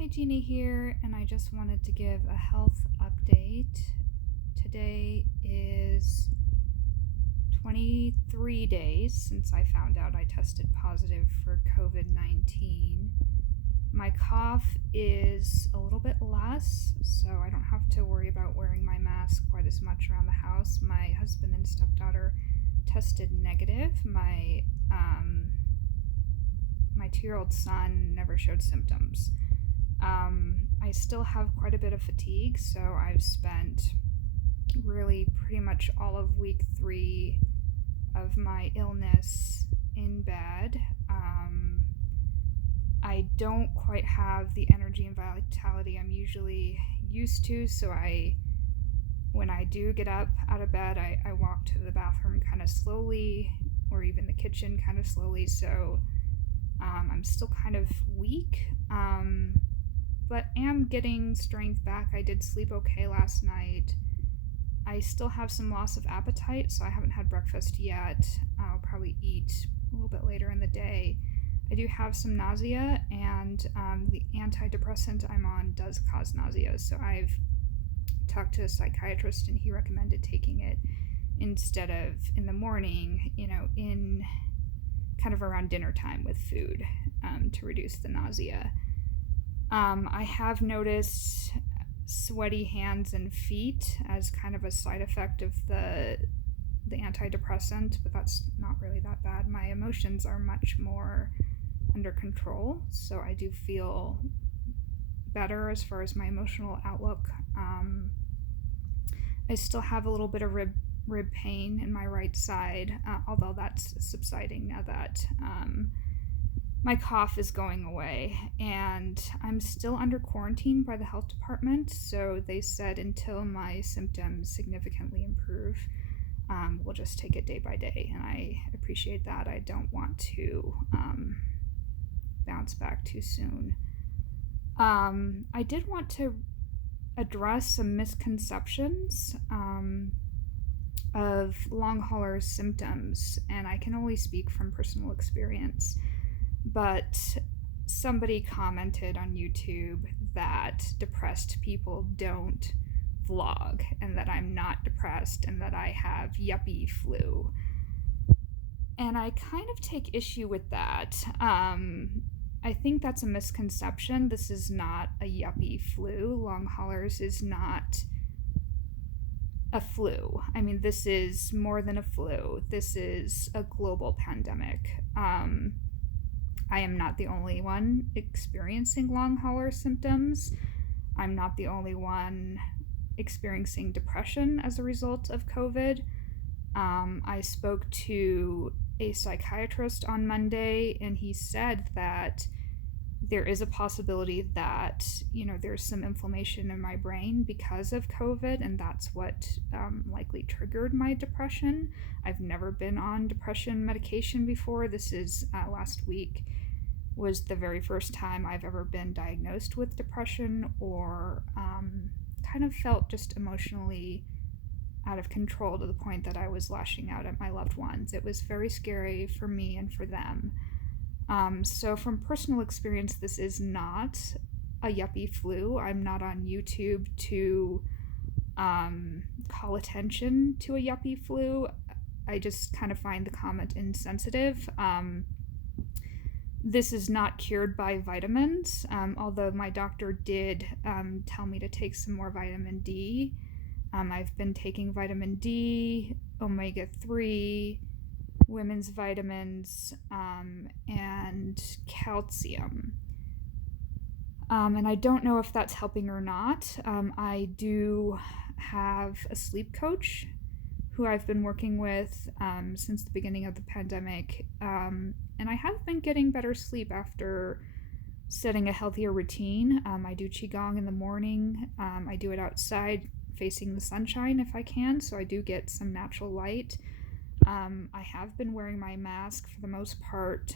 Hi, Jeannie here, and I just wanted to give a health update. Today is 23 days since I found out I tested positive for COVID-19. My cough is a little bit less, so I don't have to worry about wearing my mask quite as much around the house. My husband and stepdaughter tested negative. My 2-year-old son never showed symptoms. I still have quite a bit of fatigue, so I've spent really pretty much all of week 3 of my illness in bed. I don't quite have the energy and vitality I'm usually used to, so when I do get up out of bed, I walk to the bathroom kind of slowly, or even the kitchen kind of slowly, so I'm still kind of weak. But am getting strength back. I did sleep okay last night. I still have some loss of appetite, so I haven't had breakfast yet. I'll probably eat a little bit later in the day. I do have some nausea, and the antidepressant I'm on does cause nausea, so I've talked to a psychiatrist, and he recommended taking it instead of in the morning, in kind of around dinner time with food, to reduce the nausea. I have noticed sweaty hands and feet as kind of a side effect of the antidepressant, but that's not really that bad. My emotions are much more under control, so I do feel better as far as my emotional outlook. I still have a little bit of rib pain in my right side, although that's subsiding now that my cough is going away, and I'm still under quarantine by the health department, so they said until my symptoms significantly improve, we'll just take it day by day, and I appreciate that. I don't want to bounce back too soon. I did want to address some misconceptions of long haulers' symptoms, and I can only speak from personal experience. But somebody commented on YouTube that depressed people don't vlog, and that I'm not depressed, and that I have yuppie flu. And I kind of take issue with that. I think that's a misconception. This is not a yuppie flu. Long haulers is not a flu. I mean, this is more than a flu. This is a global pandemic. I am not the only one experiencing long hauler symptoms. I'm not the only one experiencing depression as a result of COVID. I spoke to a psychiatrist on Monday, and he said that there is a possibility that, there's some inflammation in my brain because of COVID, and that's what likely triggered my depression. I've never been on depression medication before. This is last week was the very first time I've ever been diagnosed with depression, or kind of felt just emotionally out of control to the point that I was lashing out at my loved ones. It was very scary for me and for them. So from personal experience, this is not a yuppie flu. I'm not on YouTube to call attention to a yuppie flu. I just kind of find the comment insensitive. This is not cured by vitamins, although my doctor did tell me to take some more vitamin D. I've been taking vitamin D, omega-3, women's vitamins, and calcium. And I don't know if that's helping or not. I do have a sleep coach who I've been working with since the beginning of the pandemic, and I have been getting better sleep after setting a healthier routine. I do Qigong in the morning. I do it outside facing the sunshine if I can, so I do get some natural light. I have been wearing my mask for the most part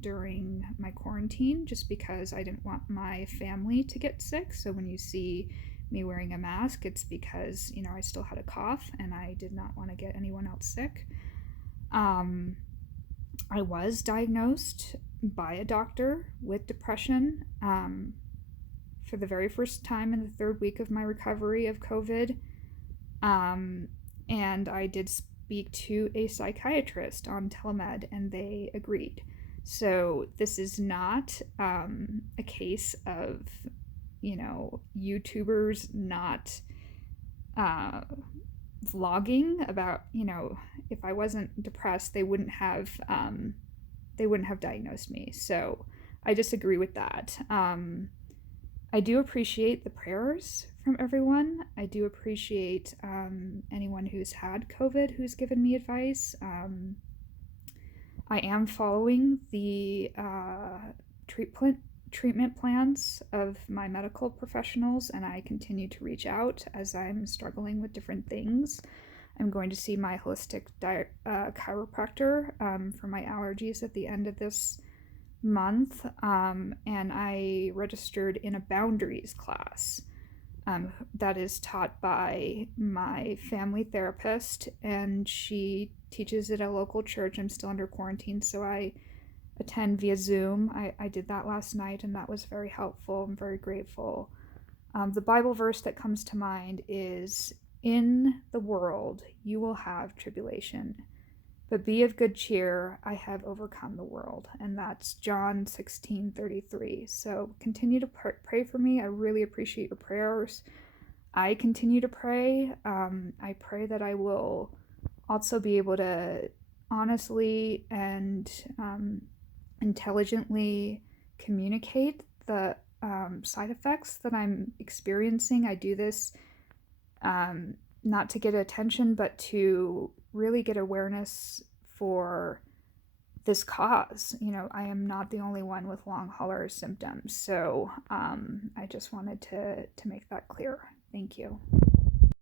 during my quarantine, just because I didn't want my family to get sick. So when you see me wearing a mask, it's because, I still had a cough and I did not want to get anyone else sick. I was diagnosed by a doctor with depression. for the very first time in the third week of my recovery of COVID. And I did speak to a psychiatrist on telemed, and they agreed. So this is not a case of, YouTubers not vlogging about, if I wasn't depressed, they wouldn't have diagnosed me. So I disagree with that. I do appreciate the prayers from everyone. I do appreciate anyone who's had COVID who's given me advice. I am following the treatment plans of my medical professionals, and I continue to reach out as I'm struggling with different things. I'm going to see my holistic chiropractor for my allergies at the end of this month, and I registered in a boundaries class that is taught by my family therapist, and she teaches at a local church. I'm still under quarantine, so I attend via Zoom. I did that last night, and that was very helpful. I'm very grateful. The Bible verse that comes to mind is, "In the world you will have tribulation, but be of good cheer, I have overcome the world." And that's John 16:33. So continue to pray for me. I really appreciate your prayers. I continue to pray. I pray that I will also be able to honestly and intelligently communicate the side effects that I'm experiencing. I do this not to get attention, but to really get awareness for this cause. I am not the only one with long hauler symptoms. So I just wanted to make that clear. Thank you.